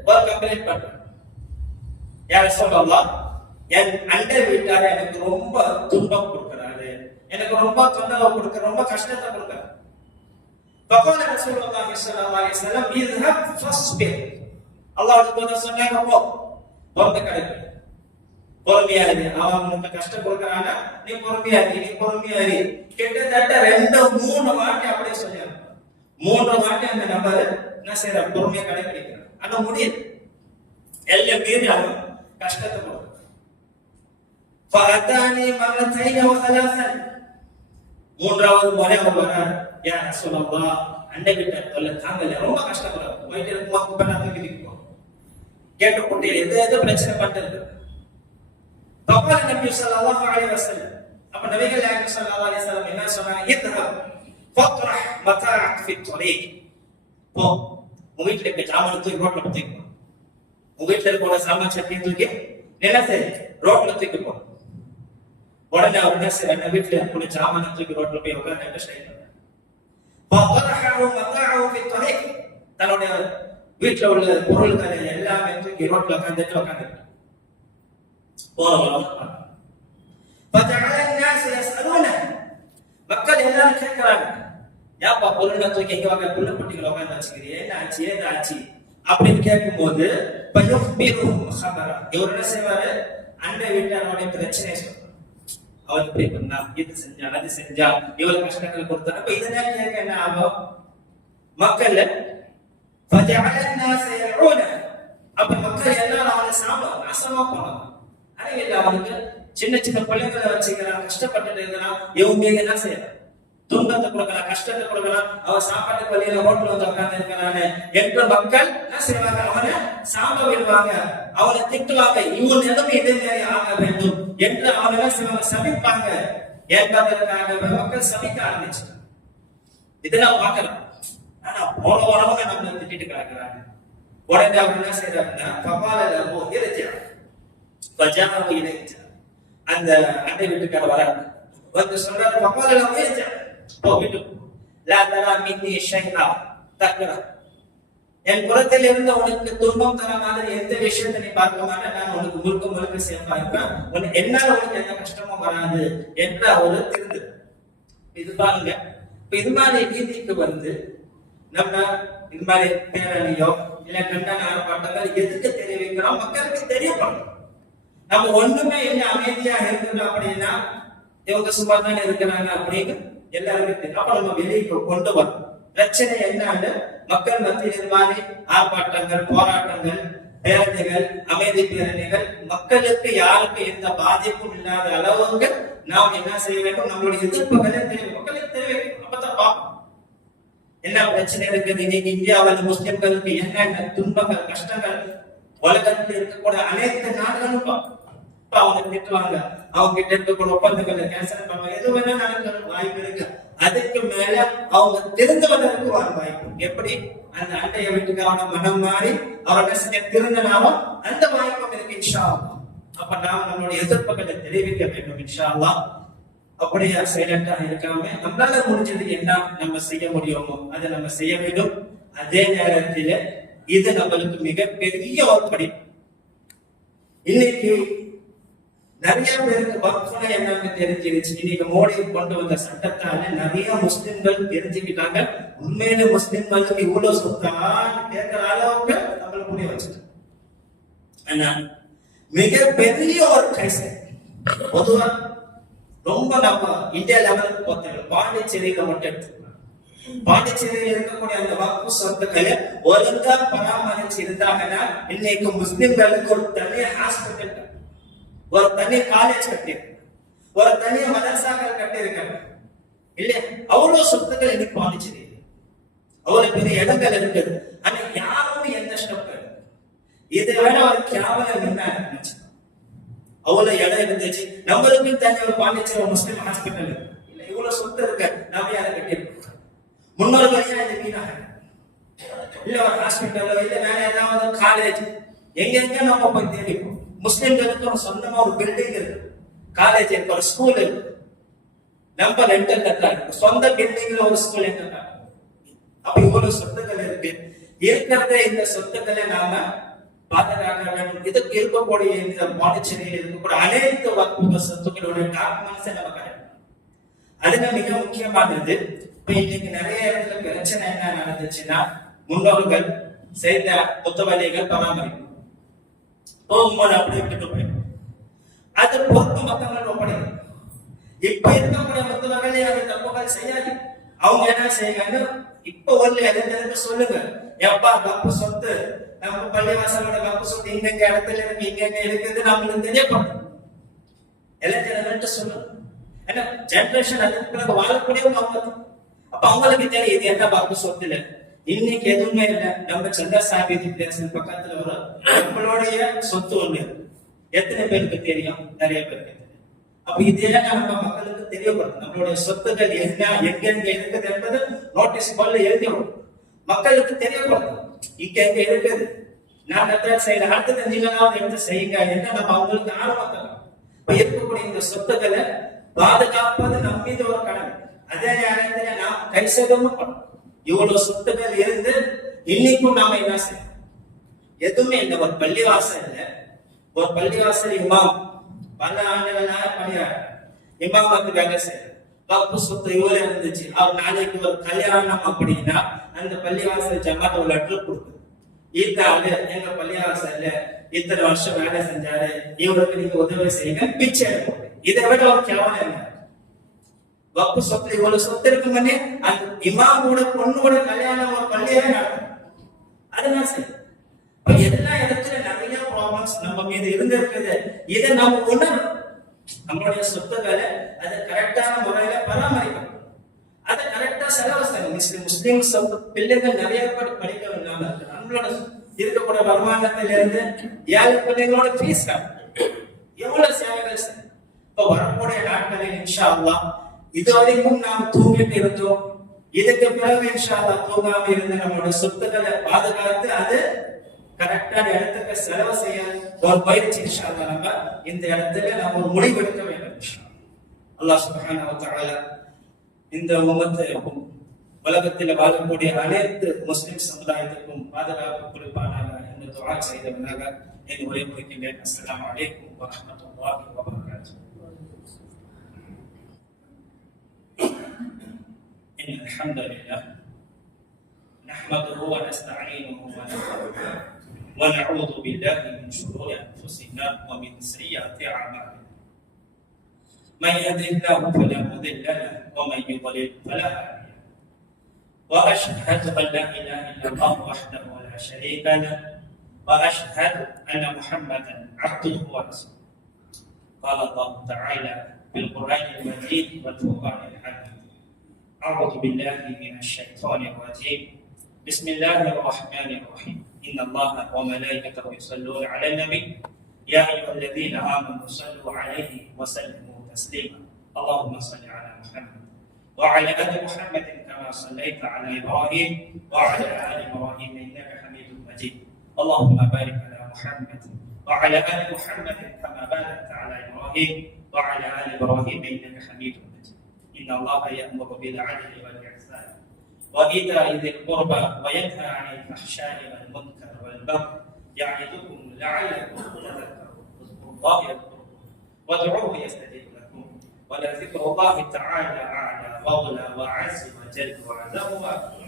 ஒரு கம்ப்ளைண்ட் பண்றார். யா ரசூலல்லாஹ், என் அண்டை வீட்டார் எனக்கு ரொம்ப துன்பம் கொடுக்கிறாரு, எனக்கு ரொம்ப தொந்தரவு கொடுக்க, ரொம்ப கஷ்டத்தை கொடுக்கிறார். فقال رسول الله صلى الله عليه وسلم اذهب فاصبر. அல்லாஹ்வுடைய தூதர் சொன்னாங்க, பொறுமை கடைபிடி, பொறுமையா இரு. அவன் உனக்கு கஷ்டம் கொடுக்கறானா, நீ பொறுமையா இரு. கிட்டத்தட்ட 2-3 வாட்டி அப்படியே சொன்னாங்க. 3 வாட்டி அந்த நபர் என்ன செய்யற, பொறுமையா கடைபிடிக்கிறான். ஆனா முடியல, எல்லாம் மீறி அவன் கஷ்டத்தை கொடுக்கிறான். فأتاني مرتين وثلاثا. 3வது முறை அவர் வரார், யா ரசூலல்லாஹ், அண்டை வீட்டார் தொல்லை தாங்கல, ரொம்ப கஷ்டப்படுறாரு, போயிட்டு இருக்கும் பண்ணாதீங்க கேட்டுக்கொண்டே எது பிரச்சனை பண்றது. فقال النبي صلى الله عليه وسلم, அப்ப நபிகள் நாயகம் ஸல்லல்லாஹு அலைஹி வஸல்லம் என்ன சொன்னாங்க, اذهب فاطرح متاعك في الطريق. போ, உங்க வீட்டுல இருக்க சாமான தூக்கி ரோட்ல தூக்கி, உங்க வீட்டுல இருக்க சாமான் சட்டி தூக்கி என்ன சரி ரோட்ல தூக்கி போ. உடனே அவர் என்ன செய்யறாங்க, வீட்டுல இருக்க சாமான தூக்கி ரோட்ல போய் உட்கார்ந்து ஸ்டைல் பண்றாங்க. فطرحه متاعه في الطريق, தன்னுடைய வீட்டுல உள்ள பொருட்களை எல்லாமே தூக்கி ரோட்ல உட்கார்ந்து மக்கள் எல்லாரும் கேட்கிறாங்க, ஏப்பா பொருளை தூக்கி எங்க வாங்க புள்ள குட்டிகளை உட்கார்ந்து வச்சுக்கிறீங்க, என்ன ஆச்சு ஏதாச்சு அப்படின்னு கேட்கும் போது இவர் என்ன செய்வாரு, அண்டை வீட்டாரோட பிரச்சனை சொல்றாரு. அவர் இப்படி பண்ணா, இது செஞ்சா அது செஞ்சா, இவ்வளவு கஷ்டங்களை கொடுத்தா. அப்ப இதெல்லாம் கேட்க என்ன ஆகும், மக்கள் அப்ப மக்கள் எல்லாரும் அவனை சாப்பிடுவாங்க, நாசமா போனாங்க. அவனுக்கு சின்ன சின்ன பிள்ளைங்களை வச்சுக்கிறான், கஷ்டப்பட்டு இருக்கிறான், இவங்க என்ன செய்யறான், துன்பத்தை கொடுக்கலாம், கஷ்டத்தை கொடுக்கலாம், அவன் சாப்பாட்டுக்கு வழியில ஹோட்டல் வந்து உட்கார்ந்து இருக்கிறானே என்று மக்கள் என்ன செய்வாங்க, அவனை சாம்ப விடுவாங்க, அவனை திட்டுவாங்க, இவன் நிலைமை இதே மாதிரி ஆக வேண்டும் என்று அவனை என்ன செய்வாங்க, சபிப்பாங்க என்பதற்காக மக்கள் சபிக்க ஆரம்பிச்சாங்க. இதெல்லாம் பார்க்கலாம். ஆனா போன வாரமாக நம்மளை திட்டிட்டு கிடக்குறாங்க. உடனே அவங்க என்ன செய்யறாங்கன்னா அந்த அண்டை வீட்டுக்கார வராங்க, வந்து சொல்றாரு என் புறத்தில் இருந்து உனக்கு துன்பம் தர மாதிரி எந்த விஷயத்தை நீ பார்க்க மாட்டேன், நான் உனக்கு முழுக்க முழுக்க சேஃபா இருப்பேன், என்னால உனக்கு எந்த கஷ்டமும் வராது என்று அவரு திருந்து. இது பாருங்க, இப்ப இது மாதிரி வீதிக்கு வந்து நம்ம இது மாதிரி பேரணியோ இல்ல கண்டன ஆர்ப்பாட்டங்கள் எதுக்கு தெரிவிக்கிறோம், மக்களுக்கு தெரியப்படும். நம்ம ஒண்ணுமே என்ன அமைதியா இருக்கிறோம் அப்படின்னா இவங்க சும்மா தானே இருக்கிறாங்க அப்படின்னு எல்லாருமே தெரியும். அப்ப நம்ம வெளியே கொண்டு வரோம். பிரச்சனை என்னன்னு மக்கள் மத்தியில் இது மாதிரி ஆர்ப்பாட்டங்கள், போராட்டங்கள், பேரணிகள், அமைதி பேரணிகள் மக்களுக்கு யாருக்கு எந்த பாதிப்பும் இல்லாத அளவுக்கு நாம் என்ன செய்ய வேண்டும், நம்மளுடைய எதிர்ப்புகளை மக்களுக்கு தெரிவிக்கணும். அப்பதான் பார்ப்போம் என்ன பிரச்சனை இருக்குது. இன்னைக்கு இந்தியாவில் முஸ்லிம்களுக்கு என்னென்ன துன்பங்கள், கஷ்டங்கள் உலகத்தில் இருக்கக்கூடிய அனைத்து நாடுகளும் அவங்க திட்டுவாங்க, அவங்க கிட்ட இருக்கக்கூடிய ஒப்பந்தங்களை கேன்சல் பண்ணுவாங்க, எது வேணா நடக்கிற வாய்ப்பு இருக்கு. அதுக்கு மேல அவங்க திருந்துவதற்கு வாய்ப்பு. எப்படி அந்த அண்டைய வீட்டுக்கான மனம் மாறி அவருடைய திருந்தனாலும் அந்த வாய்ப்பும் இருக்கு இன்ஷா அல்லாஹ். அப்ப நாம் நம்மளுடைய எதிர்ப்புகளை தெரிவிக்க வேண்டும் இன்ஷா அல்லாஹ். அப்படியே சைலண்டா இருக்காம நம்மளால முடிஞ்சது என்ன நம்ம செய்ய முடியுமோ அதை நம்ம செய்ய வேண்டும். அதே நேரத்தில் இது நம்மளுக்கு மிகப்பெரிய ஒரு படிப்பு. இன்னைக்கு நிறைய பேருக்கு வக்ஃப்னா என்னன்னு தெரிஞ்சிருச்சு. இன்னைக்கு மோடி கொண்டு வந்த சட்டத்தால நிறைய முஸ்லிம்கள் தெரிஞ்சுக்கிட்டாங்க. உண்மையில முஸ்லிம்களுக்கு இவ்வளவு சொத்தான்னு கேட்கிற அளவுக்கு நம்மள புரிய வச்சுட்டாங்க. ஆனா மிகப்பெரிய ஒரு கைசை பொதுவா ரொம்ப நம்ம இந்தியா லெவலுக்கு பார்த்தோம். பாண்டிச்சேரியில மட்டும் எடுத்துக்கலாம். பாண்டிச்சேரியில் இருக்கக்கூடிய அந்த வக்ஃப் சொத்துக்களை ஒழுங்கா பராமரிச்சு இருந்தாங்கன்னா இன்னைக்கு முஸ்லிம்களுக்கு ஒரு தனி ஹாஸ்பிட்டல், ஒரு தனி காலேஜ் கட்டியிருக்க, ஒரு தனி மதரசாக்கள் கட்டியிருக்காங்க இல்லையா? அவ்வளவு சொத்துக்கள் இன்னைக்கு பாண்டிச்சேரி, அவ்வளவு பெரிய இடங்கள் இருக்குது. ஆனா யாரும் எந்த ஸ்டெப் இதை விட ஒரு கேவலம் என்ன இருந்துச்சு. அவ்வளவு இடம் இருந்துச்சு. நம்மளுக்கு தனி ஒரு பாண்டிச்சேரி முஸ்லிம் ஹாஸ்பிட்டல் இல்ல, இவ்வளவு சொத்து இருக்க நாம யாரை கட்டியிருக்கோம். முன்னோர்களையா இந்த வீணாக இல்ல ஒரு ஹாஸ்பிட்டலோ இல்ல வேற ஏதாவது காலேஜ் எங்க நம்ம போய் தேடிப்போம். முஸ்லிம்களுக்கு ஒரு சொந்தமா ஒரு பில்டிங் இருக்கு, காலேஜ் இருக்கு, ஒரு ஸ்கூல் இருக்கு, நம்ம ரெண்டல் இருக்கு, சொந்த பில்டிங்ல ஒரு ஸ்கூல் இருக்கு. அப்ப இவ்வளவு சொத்துக்கள் இருக்கு. இருக்கிறத இந்த சொத்துக்களை நாம பாதுகாக்க வேண்டும். இதுக்கு இருக்கக்கூடிய இந்த பாண்டிச்சேரியில் இருக்கக்கூடிய அனைத்து வக்ஃப் சொத்துக்களுடைய டாக்குமெண்ட்ஸ் நம்ம கிடைக்கும். அதுல மிக முக்கியமானது இப்ப இன்னைக்கு நிறைய இடத்துல பிரச்சனை என்ன நடந்துச்சுன்னா, முன்னோர்கள் செய்த குத்தவழிகள் பராமரிப்பு போகும்போது அப்படி விட்டுட்டு போயிடும். அது பொறுப்பு மக்கள் ஒப்படைக்கும். இப்ப இருக்கக்கூடிய முத்தவர்களை அது தப்புகள் செய்யாது. அவங்க என்ன செய்யுங்க, இப்ப ஒண்ணு எதுக்கு சொல்லுங்க, எப்பா வக்ஃப் சொத்து நம்ம பள்ளிவாசலோட வக்ஃப் சொத்து இங்க இடத்துல இருக்கு, இங்க இருக்குது, நம்மளுக்கு தெரியப்படும். எல்லாம் சொல்லுங்க. ஏன்னா ஜெனரேஷன் அதுக்கு பிறகு வாழக்கூடியவங்க அவங்க. அப்ப அவங்களுக்கு தெரியும் இது என்ன வக்ஃப் சொத்து இல்லை. இன்னைக்கு எதுவுமே இல்லை. நம்ம சந்திரசாமி பேசுற பக்கத்துல வர நம்மளுடைய சொத்து ஒண்ணு எத்தனை பேருக்கு தெரியும்? நிறைய பேருக்கு தெரியும். அப்ப இதெல்லாம் நம்ம மக்களுக்கு தெரியப்படும். நம்மளுடைய சொத்துக்கள் என்ன, எங்க இருக்குது என்பது நோட்டீஸ் போர்டுல எழுதிடும். மக்களுக்கு தெரியப்படும் இங்க எங்க இருக்குது, நான் செய்யல, அடுத்தது நீங்களாவது எடுத்து செய்யுங்க என்ன நம்ம அவங்களுக்கு ஆர்வம் தரலாம். இப்ப இருக்கக்கூடிய இந்த சொத்துக்களை பாதுகாப்பது நம்ம மீது ஒரு கடமை. அதே நேரத்துல நாம் கை சேதமும் பண்ணணும். இவ்வளவு சொத்துக்கள் இருந்து இன்னைக்கும் நாம என்ன செய்யணும்? எதுவுமே இல்லை. ஒரு பள்ளிவாசல் இமாம் பல ஆண்டுகளாக பணியார் இமாமத்து வேலை செய்யற வக்ஃப் சொத்து இவ்வளவு இருந்துச்சு. அவர் நாளைக்கு ஒரு கல்யாணம் அப்படின்னா அந்த பள்ளிவாசல் ஜமாத் ஒரு லெட்டர் கொடுக்குது, இந்த ஆளு எங்க பள்ளிவாசல்ல இத்தனை வருஷம் வேலை செஞ்சாரு, இவருக்கு நீங்க உதவி செய்யுங்க, பிச்சை எடுப்போம். இதை விட ஒரு கேவலம் என்ன? வக்ஃப் சொத்து இவ்வளவு சொத்து இருக்குமே, அந்த இமாமோட பொண்ணோட கல்யாணம் ஒரு பள்ளியாக நடக்கும். அதுதான் சரி. எல்லா இடத்துல நிறைய ப்ராப்ளம்ஸ் நம்ம மீது இருந்திருக்குது. இதை நம்ம உணரணும். நம்மளுடைய சொத்துக்களை அதை கரெக்டான முறையில பராமரிக்கணும். அதை கரெக்டா செலவு செய்யணும். முஸ்லீம் பிள்ளைகள் நிறைய பேர் படிக்கணும். நம்மளோட இருக்கக்கூடிய வருமானத்திலிருந்து ஏழை பிள்ளைகளோட ஃபீஸ் எவ்வளவு சேவைகள் செய்யணும். இப்ப வரக்கூடிய நாட்களில் இன்ஷா அல்லாஹ் இதுவரைக்கும் நாம் தூங்கிட்டு இருந்தோம். இதுக்கு பிறகு இன்ஷா அல்லாஹ் தூங்காம இருந்து நம்மளோட சொத்துக்களை பாதுகாத்து அது கரெக்டான இடத்துக்கு செலவு செய்ய ஒரு பயிற்சி இன்ஷா அல்லாஹ் நம்ம இந்த இடத்துல நம்ம ஒரு முடிவெடுக்க வேண்டும். இன்ஷா அல்லாஹ் சுப்ஹானஹு வ தஆலா இந்த உம்மத்துக்கும் உலகத்தில் வாழக்கூடிய அனைத்து முஸ்லிம் சமுதாயத்திற்கும் பாதுகாப்பு கொடுப்பானாக என்று துஆ செய்தவனாக என் உரை முடிக்கின்றேன். அஸ்ஸலாமு அலைக்கும் வ ரஹ்மத்துல்லாஹி வ பரகாத்துஹு. إن الحمد لله نحمده ونستعينه ونستغفره ونعوذ بالله من شرور أنفسنا ومن سيئات أعمالنا من يهده الله فلا مضل له ومن يضلل فلا هادي له وأشهد أن لا إله إلا الله وحده لا شريك له وأشهد أن محمدا عبده ورسوله. قال الله تعالى في القرآن المجيد والفرقان الحميد. أعوذ بالله من الشيطان الرجيم. بسم الله الرحمن الرحيم. إن الله وملائكته يصلون على النبي يا أيها الذين آمنوا صلوا عليه وسلموا تسليما. اللهم صل على محمد وعلى آل محمد كما صليت على إبراهيم وعلى آل إبراهيم إنك حميد مجيد. اللهم بارك على محمد وعلى آل محمد كما باركت على إبراهيم وعلى آل إبراهيم إنك حميد مجيد. إن الله يأمر بالعدل والإحسان وإيتاء ذي القربى وينهى عن الفحشاء والمنكر والبغي يعظكم لعلكم تذكرون. اذكروا الله يذكركم وادعوه يستجب لكم ولذكر الله تعالى أعلى وأغلى وأعز وجل وأعظم.